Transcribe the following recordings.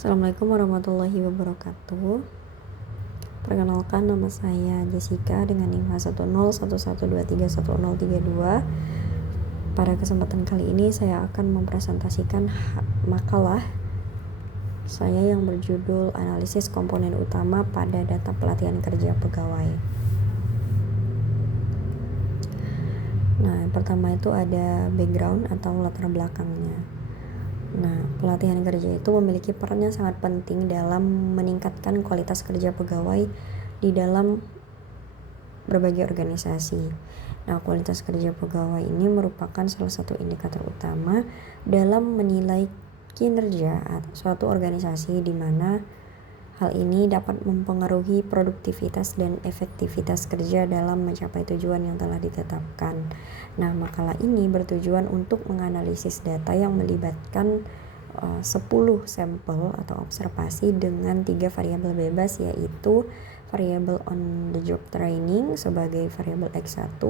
Assalamualaikum warahmatullahi wabarakatuh. Perkenalkan, nama saya Jessica dengan NIM H1011231032. Pada kesempatan kali ini saya akan mempresentasikan makalah saya yang berjudul Analisis Komponen Utama pada Data Pelatihan Kerja Pegawai. Nah, yang pertama itu ada background atau latar belakangnya. Nah, pelatihan kerja itu memiliki peran yang sangat penting dalam meningkatkan kualitas kerja pegawai di dalam berbagai organisasi. Nah, kualitas kerja pegawai ini merupakan salah satu indikator utama dalam menilai kinerja suatu organisasi, di mana hal ini dapat mempengaruhi produktivitas dan efektivitas kerja dalam mencapai tujuan yang telah ditetapkan. Nah, makalah ini bertujuan untuk menganalisis data yang melibatkan 10 sampel atau observasi dengan 3 variabel bebas, yaitu variabel on the job training sebagai variabel X1,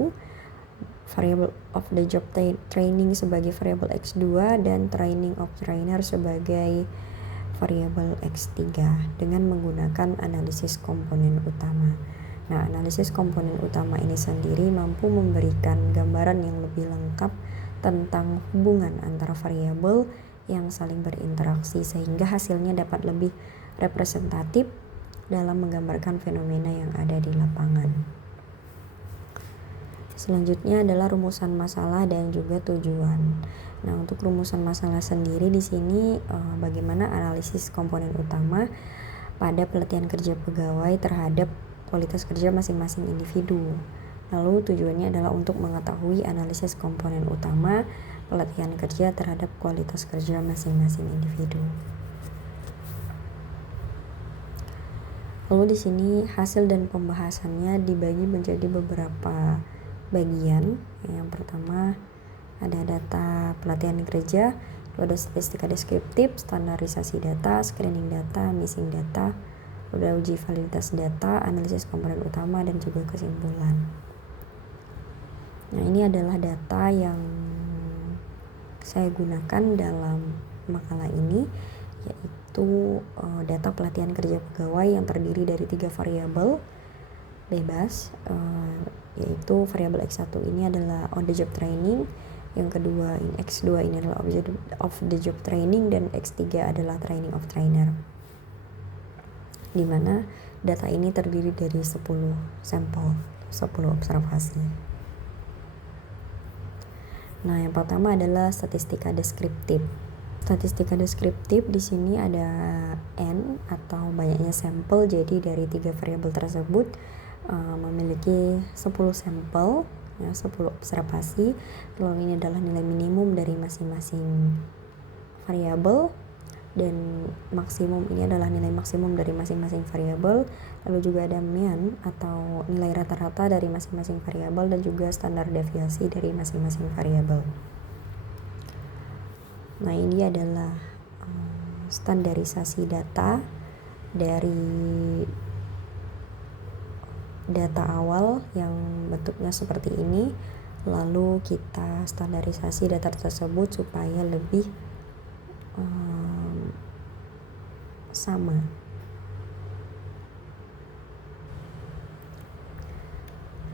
variabel of the job training sebagai variabel X2, dan training of trainer sebagai variabel X3 dengan menggunakan analisis komponen utama. Nah, analisis komponen utama ini sendiri mampu memberikan gambaran yang lebih lengkap tentang hubungan antara variabel yang saling berinteraksi, sehingga hasilnya dapat lebih representatif dalam menggambarkan fenomena yang ada di lapangan. Selanjutnya adalah rumusan masalah dan juga tujuan. Nah, untuk rumusan masalah sendiri di sini bagaimana analisis komponen utama pada pelatihan kerja pegawai terhadap kualitas kerja masing-masing individu. Lalu tujuannya adalah untuk mengetahui analisis komponen utama pelatihan kerja terhadap kualitas kerja masing-masing individu. Lalu di sini hasil dan pembahasannya dibagi menjadi beberapa bagian. Yang pertama ada data pelatihan kerja, ada statistika deskriptif, standarisasi data, screening data, missing data, ada uji validitas data, analisis komponen utama, dan juga kesimpulan. Nah, ini adalah data yang saya gunakan dalam makalah ini, yaitu data pelatihan kerja pegawai yang terdiri dari 3 variabel bebas, yaitu variabel X1 ini adalah on the job training, yang kedua X2 ini adalah object of the job training, dan X3 adalah training of trainer, di mana data ini terdiri dari 10 sampel, 10 observasi. Nah, yang pertama adalah statistika deskriptif. Statistika deskriptif di sini ada N atau banyaknya sampel, jadi dari 3 variabel tersebut memiliki 10 sampel, ya, 10 observasi. Lalu ini adalah nilai minimum dari masing-masing variabel, dan maksimum ini adalah nilai maksimum dari masing-masing variabel. Lalu juga ada mean atau nilai rata-rata dari masing-masing variabel, dan juga standar deviasi dari masing-masing variabel. Nah, ini adalah standarisasi data dari data awal yang bentuknya seperti ini. Lalu kita standarisasi data tersebut supaya lebih sama.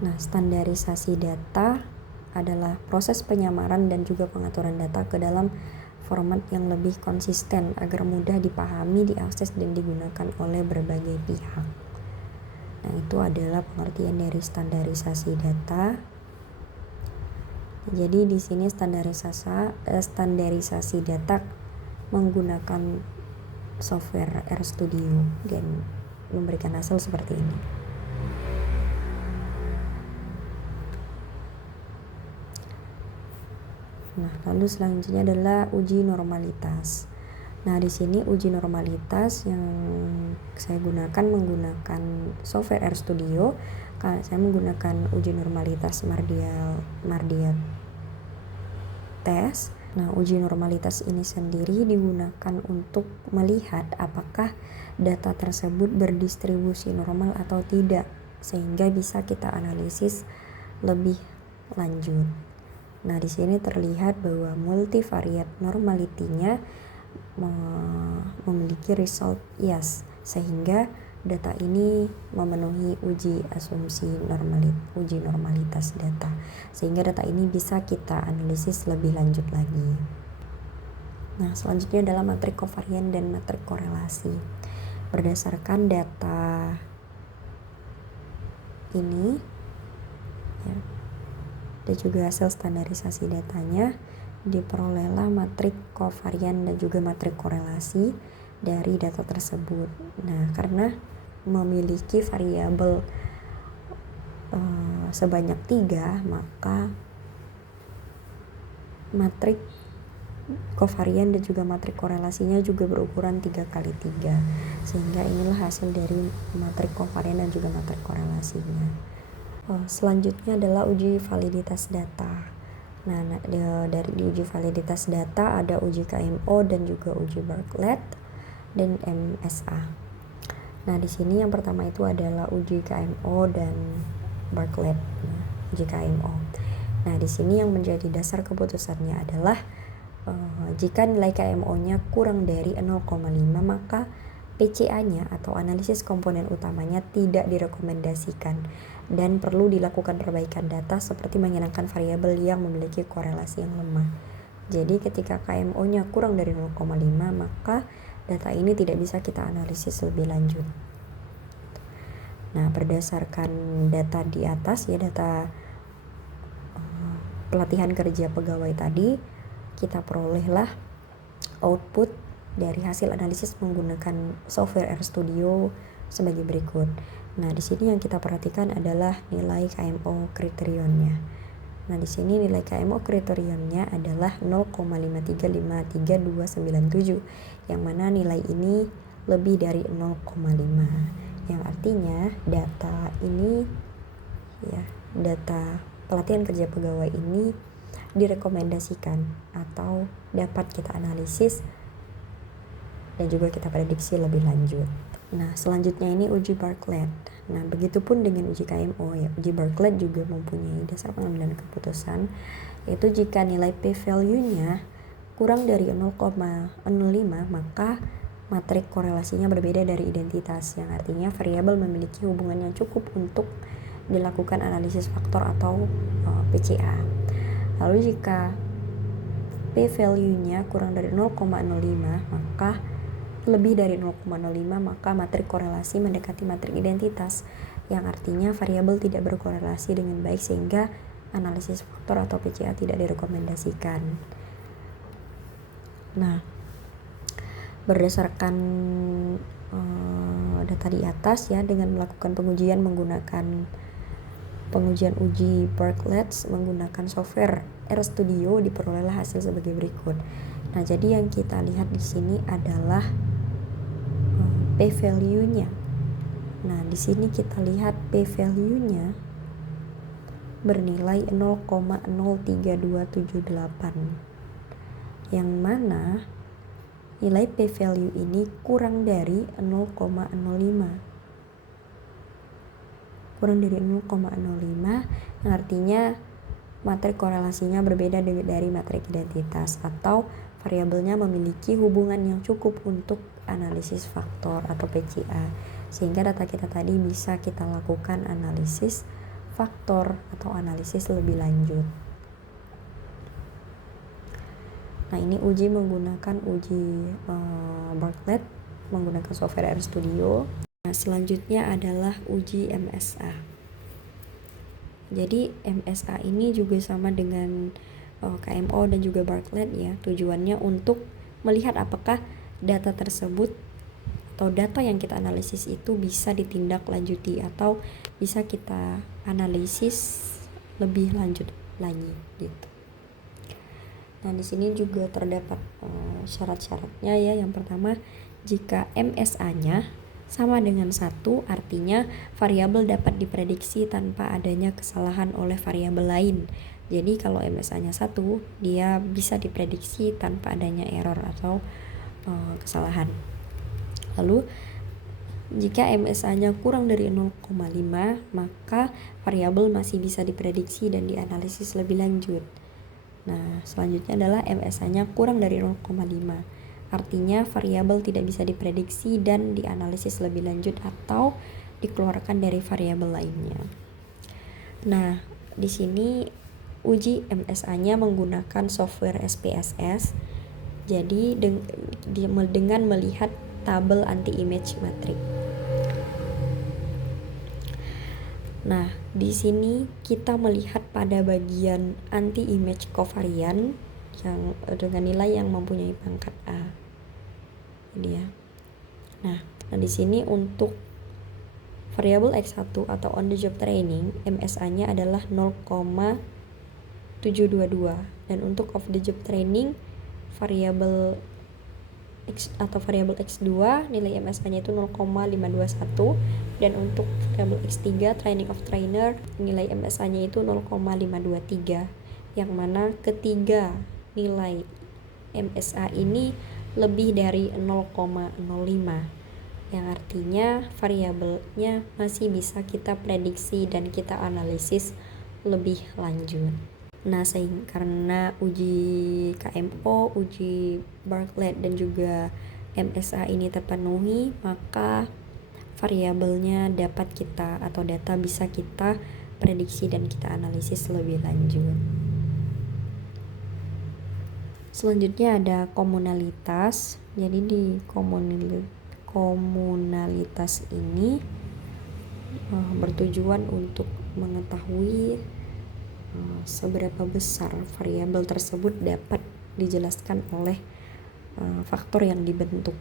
Nah, standarisasi data adalah proses penyamaran dan juga pengaturan data ke dalam format yang lebih konsisten agar mudah dipahami, diakses, dan digunakan oleh berbagai pihak. Nah, itu adalah pengertian dari standarisasi data. Jadi di sini standarisasi data menggunakan software RStudio dan memberikan hasil seperti ini. Nah, lalu selanjutnya adalah uji normalitas. Nah, di sini uji normalitas yang saya gunakan menggunakan software RStudio. Saya menggunakan uji normalitas Mardia Test. Nah, uji normalitas ini sendiri digunakan untuk melihat apakah data tersebut berdistribusi normal atau tidak, sehingga bisa kita analisis lebih lanjut. Nah, di sini terlihat bahwa multivariate normality-nya memiliki result yes, sehingga data ini memenuhi uji normalitas data, sehingga data ini bisa kita analisis lebih lanjut lagi. Nah, selanjutnya adalah matrik kovarian dan matrik korelasi. Berdasarkan data ini ya, dan juga hasil standarisasi datanya, diperolehlah matrik kovarian dan juga matrik korelasi dari data tersebut. Nah, karena memiliki variabel sebanyak 3, maka matrik kovarian dan juga matrik korelasinya juga berukuran 3x3, sehingga inilah hasil dari matrik kovarian dan juga matrik korelasinya. Selanjutnya adalah uji validitas data. Nah, dari uji validitas data ada uji KMO dan juga uji Bartlett dan MSA. Nah, di sini yang pertama itu adalah uji KMO dan Bartlett. Nah, uji KMO. Nah, di sini yang menjadi dasar keputusannya adalah jika nilai KMO-nya kurang dari 0,5, maka PCA-nya atau analisis komponen utamanya tidak direkomendasikan dan perlu dilakukan perbaikan data seperti menghilangkan variabel yang memiliki korelasi yang lemah. Jadi ketika KMO-nya kurang dari 0,5, maka data ini tidak bisa kita analisis lebih lanjut. Nah, berdasarkan data di atas ya, data pelatihan kerja pegawai tadi, kita perolehlah output dari hasil analisis menggunakan software RStudio sebagai berikut. Nah, di sini yang kita perhatikan adalah nilai KMO kriterionnya. Nah, di sini nilai KMO kriterionnya adalah 0,5353297, yang mana nilai ini lebih dari 0,5. Yang artinya data ini ya, data pelatihan kerja pegawai ini direkomendasikan atau dapat kita analisis dan juga kita prediksi lebih lanjut. Nah, selanjutnya ini uji Bartlett. Nah, begitupun dengan uji KMO ya. Uji Bartlett juga mempunyai dasar pengambilan keputusan, yaitu jika nilai p-value-nya kurang dari 0,05, maka matrik korelasinya berbeda dari identitas, yang artinya variabel memiliki hubungan yang cukup untuk dilakukan analisis faktor atau PCA. Lalu jika p-value-nya kurang dari 0,05, maka lebih dari 0,05, maka matrik korelasi mendekati matrik identitas, yang artinya variabel tidak berkorelasi dengan baik sehingga analisis faktor atau PCA tidak direkomendasikan. Nah, berdasarkan data di atas ya, dengan melakukan pengujian menggunakan pengujian uji Bartlett menggunakan software RStudio, diperolehlah hasil sebagai berikut. Nah, jadi yang kita lihat di sini adalah p-value-nya. Nah, di sini kita lihat p-value-nya bernilai 0,03278, yang mana nilai p-value ini kurang dari 0,05. Kurang dari 0,05, yang artinya matrik korelasinya berbeda dari matrik identitas, atau variabelnya memiliki hubungan yang cukup untuk analisis faktor atau PCA, sehingga data kita tadi bisa kita lakukan analisis faktor atau analisis lebih lanjut. Nah, ini uji menggunakan uji Bartlett menggunakan software RStudio. Nah, selanjutnya adalah uji MSA. Jadi MSA ini juga sama dengan KMO dan juga Bartlett ya. Tujuannya untuk melihat apakah data tersebut atau data yang kita analisis itu bisa ditindaklanjuti atau bisa kita analisis lebih lanjut lagi gitu. Nah, di sini juga terdapat syarat-syaratnya ya. Yang pertama, jika MSA-nya sama dengan 1, artinya variabel dapat diprediksi tanpa adanya kesalahan oleh variabel lain. Jadi kalau MSA-nya 1, dia bisa diprediksi tanpa adanya error atau kesalahan. Lalu jika MSA-nya kurang dari 0,5, maka variabel masih bisa diprediksi dan dianalisis lebih lanjut. Nah, selanjutnya adalah MSA-nya kurang dari 0,5. Artinya variabel tidak bisa diprediksi dan dianalisis lebih lanjut atau dikeluarkan dari variabel lainnya. Nah, di sini uji MSA-nya menggunakan software SPSS. Jadi dengan melihat tabel anti-image matrix. Nah, di sini kita melihat pada bagian anti-image covariant yang dengan nilai yang mempunyai pangkat A. Ini ya. Nah, di sini untuk variabel X1 atau on the job training, MSA-nya adalah 0,722 dan untuk off the job training variabel X atau variabel X2 nilai MSA-nya itu 0,521 dan untuk variabel X3 training of trainer nilai MSA-nya itu 0,523 yang mana ketiga nilai MSA ini lebih dari 0,05 yang artinya variabelnya masih bisa kita prediksi dan kita analisis lebih lanjut. Nah, karena uji KMO, uji Bartlett dan juga MSA ini terpenuhi, maka variabelnya dapat kita atau data bisa kita prediksi dan kita analisis lebih lanjut. Selanjutnya ada komunalitas. Jadi di komunalitas ini bertujuan untuk mengetahui seberapa besar variabel tersebut dapat dijelaskan oleh faktor yang dibentuk.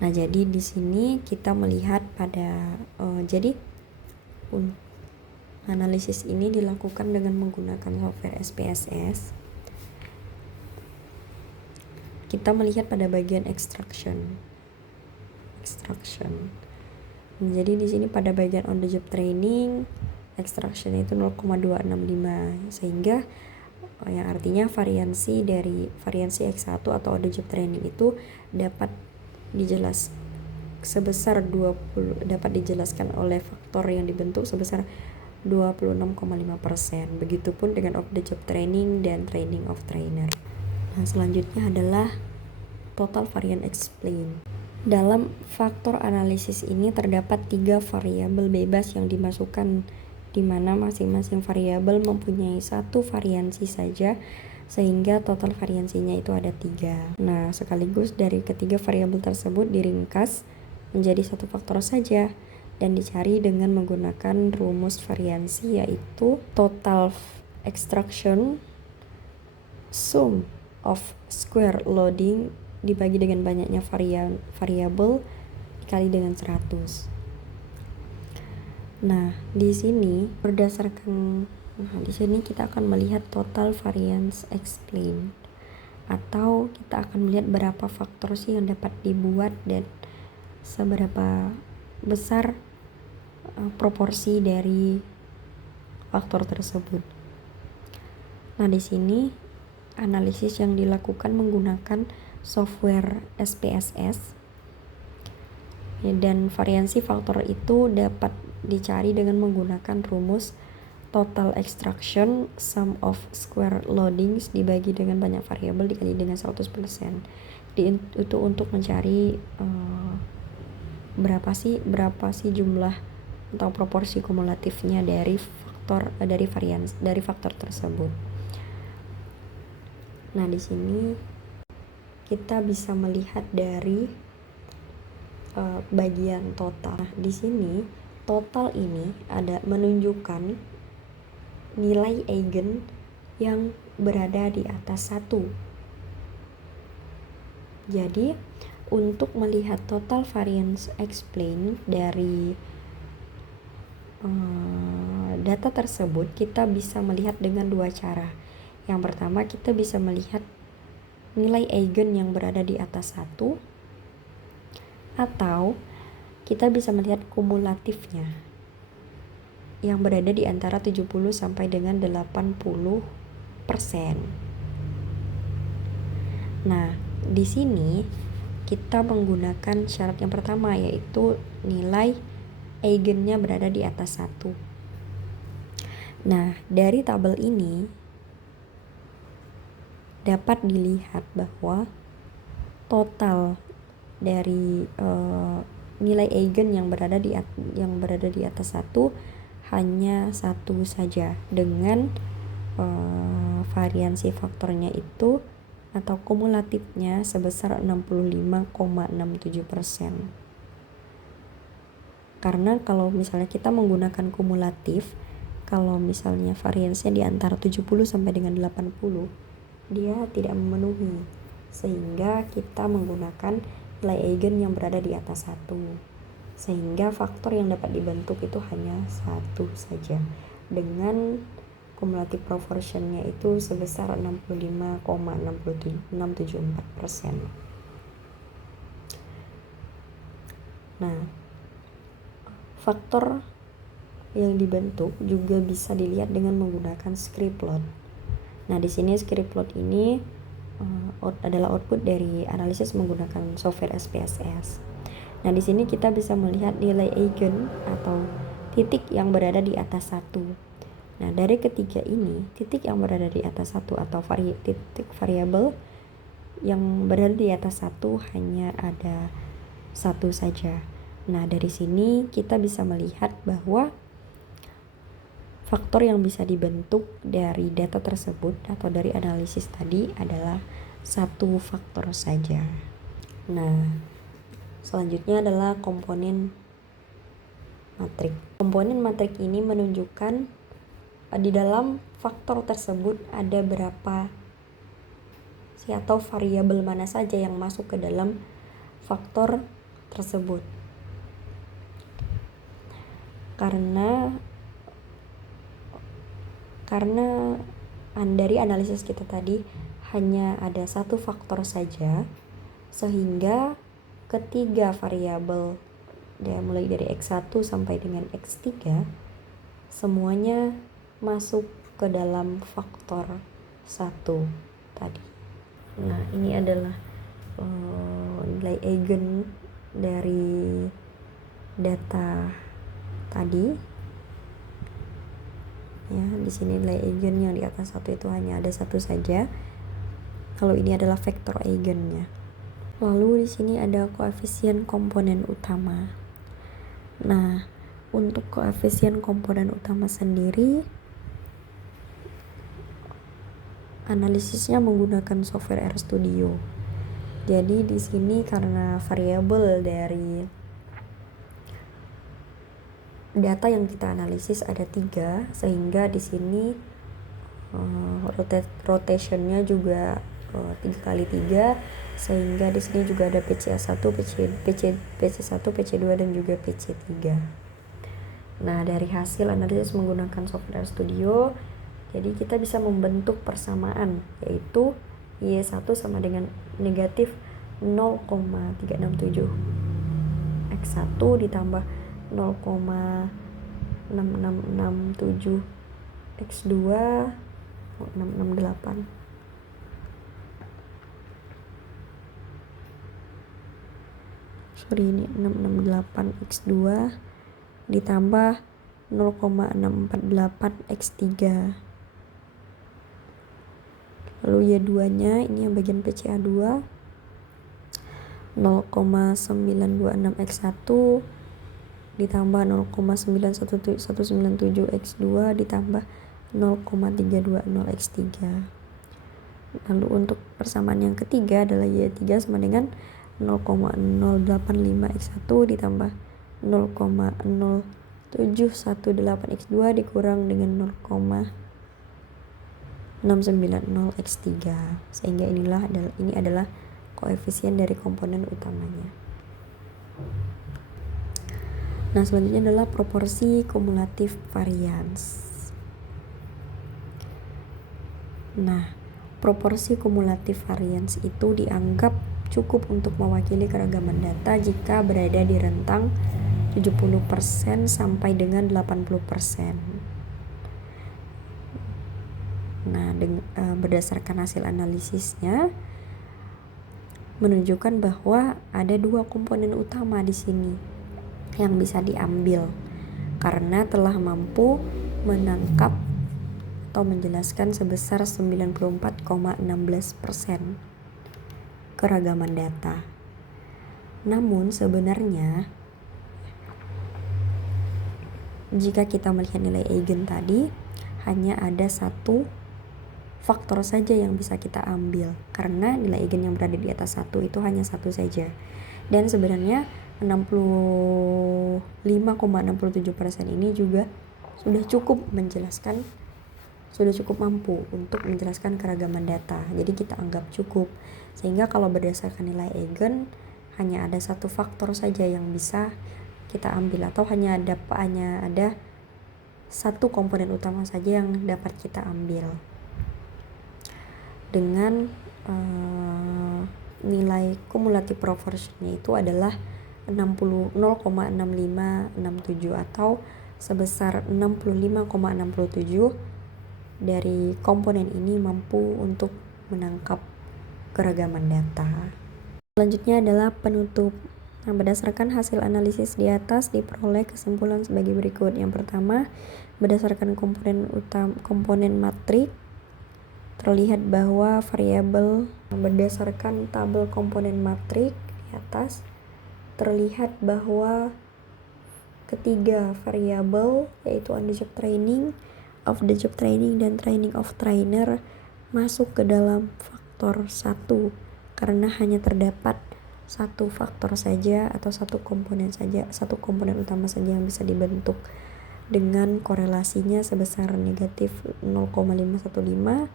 Nah, jadi di sini kita melihat pada jadi analisis ini dilakukan dengan menggunakan software SPSS. Kita melihat pada bagian extraction. Jadi di sini pada bagian on the job training extraction itu 0,265 sehingga yang artinya variansi X1 atau on the job training itu dapat dijelaskan oleh faktor yang dibentuk sebesar 26,5%. Begitupun dengan off the job training dan training of trainer. Nah, selanjutnya adalah total variance explain. Dalam faktor analisis ini terdapat 3 variabel bebas yang dimasukkan di mana masing-masing variabel mempunyai satu variansi saja sehingga total variansinya itu ada 3. Nah, sekaligus dari ketiga variabel tersebut diringkas menjadi satu faktor saja dan dicari dengan menggunakan rumus variansi yaitu total extraction sum of square loading dibagi dengan banyaknya variabel dikali dengan 100. Nah, di sini kita akan melihat total variance explain atau kita akan melihat berapa faktor sih yang dapat dibuat dan seberapa besar proporsi dari faktor tersebut. Nah, di sini analisis yang dilakukan menggunakan software SPSS dan variansi faktor itu dapat dicari dengan menggunakan rumus total extraction sum of square loadings dibagi dengan banyak variabel dikali dengan 100%. Itu untuk mencari berapa sih jumlah atau proporsi kumulatifnya dari faktor tersebut. Nah, di sini kita bisa melihat dari bagian total. Nah, di sini total ini ada menunjukkan nilai eigen yang berada di atas 1. Jadi, untuk melihat total variance explain dari data tersebut, kita bisa melihat dengan 2 cara. Yang pertama, kita bisa melihat nilai eigen yang berada di atas 1 atau kita bisa melihat kumulatifnya yang berada di antara 70 sampai dengan 80%. Nah, di sini kita menggunakan syarat yang pertama yaitu nilai eigennya berada di atas 1. Nah, dari tabel ini dapat dilihat bahwa total dari nilai eigen yang berada di atas 1 hanya 1 saja, dengan variansi faktornya itu atau kumulatifnya sebesar 65,67%. Karena kalau misalnya kita menggunakan kumulatif, kalau misalnya variansinya di antara 70 sampai dengan 80, dia tidak memenuhi, sehingga kita menggunakan nilai eigen yang berada di atas 1, sehingga faktor yang dapat dibentuk itu hanya 1 saja, dengan kumulatif proportionnya itu sebesar 65,674%. Nah, faktor yang dibentuk juga bisa dilihat dengan menggunakan script plot. Nah, di sini script plot ini adalah output dari analisis menggunakan software SPSS. Nah, di sini kita bisa melihat nilai eigen atau titik yang berada di atas 1. Nah, dari ketiga ini, titik yang berada di atas 1 atau titik variabel yang berada di atas 1 hanya ada 1 saja. Nah, dari sini kita bisa melihat bahwa faktor yang bisa dibentuk dari data tersebut atau dari analisis tadi adalah 1 faktor saja. Nah, selanjutnya adalah komponen matrik. Komponen matrik ini menunjukkan di dalam faktor tersebut ada berapa atau variabel mana saja yang masuk ke dalam faktor tersebut. Karena dari analisis kita tadi hanya ada 1 faktor saja, sehingga ketiga variabel mulai dari X1 sampai dengan X3 semuanya masuk ke dalam faktor 1 tadi. Nah, ini adalah nilai eigen dari data tadi. Ya, di sini nilai eigen yang di atas 1 itu hanya ada 1 saja. Kalau ini adalah vektor eigennya. Lalu di sini ada koefisien komponen utama. Nah, untuk koefisien komponen utama sendiri analisisnya menggunakan software RStudio. Jadi di sini karena variabel dari data yang kita analisis ada 3, sehingga di sini rotationnya juga 3x3, sehingga di sini juga ada PCA1, PC1, PC2 dan juga PC3. Nah, dari hasil analisis menggunakan software RStudio, jadi kita bisa membentuk persamaan, yaitu Y1 sama dengan negatif 0,367 X1 ditambah 0,6667 X2 668. Ini 668 X2 ditambah 0,648 X3. Lalu Y2 nya ini yang bagian PCA2 0,926 X1 ditambah 0,91197 X2 ditambah 0,320 X3. Lalu untuk persamaan yang ketiga adalah Y3 sama dengan 0,085 X1 ditambah 0,0718 X2 dikurang dengan 0,690 X3, sehingga ini adalah koefisien dari komponen utamanya. Nah, selanjutnya adalah proporsi kumulatif varians. Nah, proporsi kumulatif varians itu dianggap cukup untuk mewakili keragaman data jika berada di rentang 70% sampai dengan 80%. Nah, berdasarkan hasil analisisnya menunjukkan bahwa ada 2 komponen utama di sini yang bisa diambil karena telah mampu menangkap atau menjelaskan sebesar 94,16%. keragaman data. Namun sebenarnya jika kita melihat nilai eigen tadi, hanya ada satu faktor saja yang bisa kita ambil, karena nilai eigen yang berada di atas 1 itu hanya satu saja. Dan sebenarnya 65,67% ini juga sudah cukup mampu untuk menjelaskan keragaman data. Jadi kita anggap cukup. Sehingga kalau berdasarkan nilai eigen, hanya ada satu faktor saja yang bisa kita ambil, atau hanya ada satu komponen utama saja yang dapat kita ambil. Dengan nilai kumulatif proportionnya itu adalah 0,6567 atau sebesar 65,67 dari komponen ini mampu untuk menangkap keragaman data. Selanjutnya adalah penutup. Nah, berdasarkan hasil analisis di atas diperoleh kesimpulan sebagai berikut. Yang pertama, berdasarkan komponen matrik terlihat bahwa variabel berdasarkan tabel komponen matrik di atas terlihat bahwa ketiga variabel yaitu on the job training, off the job training, dan training of trainer masuk ke dalam faktor 1 karena hanya terdapat satu faktor saja atau satu komponen utama saja yang bisa dibentuk dengan korelasinya sebesar negatif 0,515,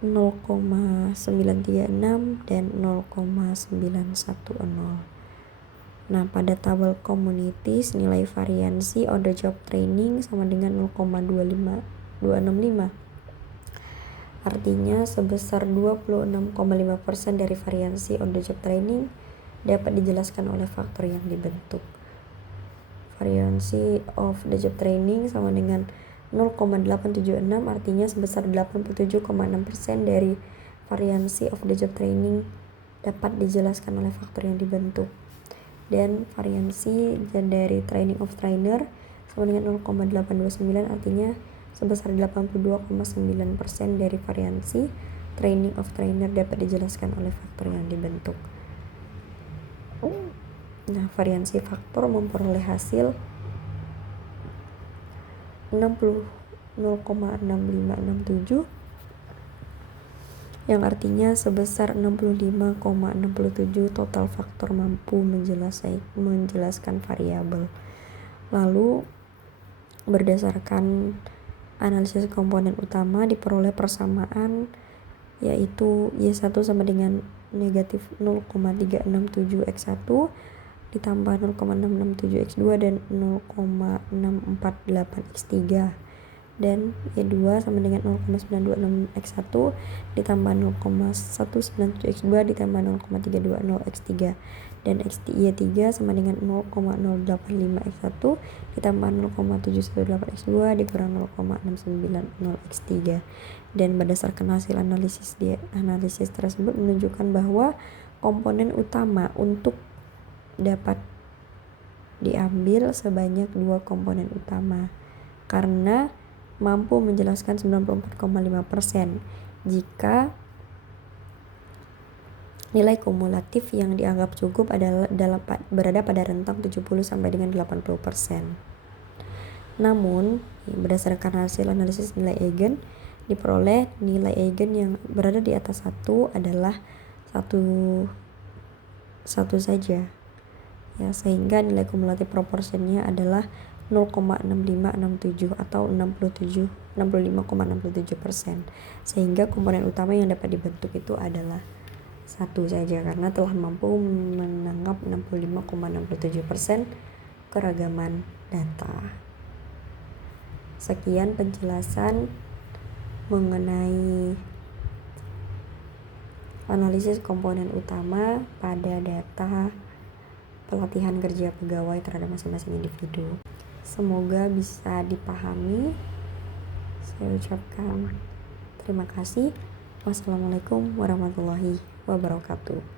0,936 dan 0,910. Nah, pada tabel communities nilai variansi on the job training sama dengan 0,265. Artinya sebesar 26,5% dari variansi on the job training dapat dijelaskan oleh faktor yang dibentuk. Variansi of the job training sama dengan 0,876, artinya sebesar 87,6% dari variansi of the job training dapat dijelaskan oleh faktor yang dibentuk. Dan variansi dari training of trainer sama dengan 0,829, artinya sebesar 82,9% dari variansi training of trainer dapat dijelaskan oleh faktor yang dibentuk. Nah, variansi faktor memperoleh hasil 0,6567 yang artinya sebesar 65,67 total faktor mampu menjelaskan variabel. Lalu berdasarkan analisis komponen utama diperoleh persamaan yaitu Y1 sama dengan negatif 0,367x1 ditambah 0,667x2 dan 0,648x3, dan Y2 sama dengan 0,926x1 ditambah 0,197x2 ditambah 0,320x3, dan Y3 sama dengan 0,085x1 ditambah 0,718x2 dikurang 0,690x3. Dan berdasarkan hasil analisis tersebut menunjukkan bahwa komponen utama untuk dapat diambil sebanyak 2 komponen utama karena mampu menjelaskan 94,5% jika nilai kumulatif yang dianggap cukup adalah berada pada rentang 70 sampai dengan 80%. Namun, berdasarkan hasil analisis nilai eigen diperoleh nilai eigen yang berada di atas 1 adalah satu saja. Ya, sehingga nilai kumulatif proporsinya adalah 0,6567 atau 65,67%. Sehingga komponen utama yang dapat dibentuk itu adalah satu saja karena telah mampu menangkap 65,67% keragaman data. Sekian penjelasan mengenai analisis komponen utama pada data pelatihan kerja pegawai terhadap masing-masing individu. Semoga bisa dipahami. Saya ucapkan terima kasih. Wassalamualaikum warahmatullahi wabarakatuh.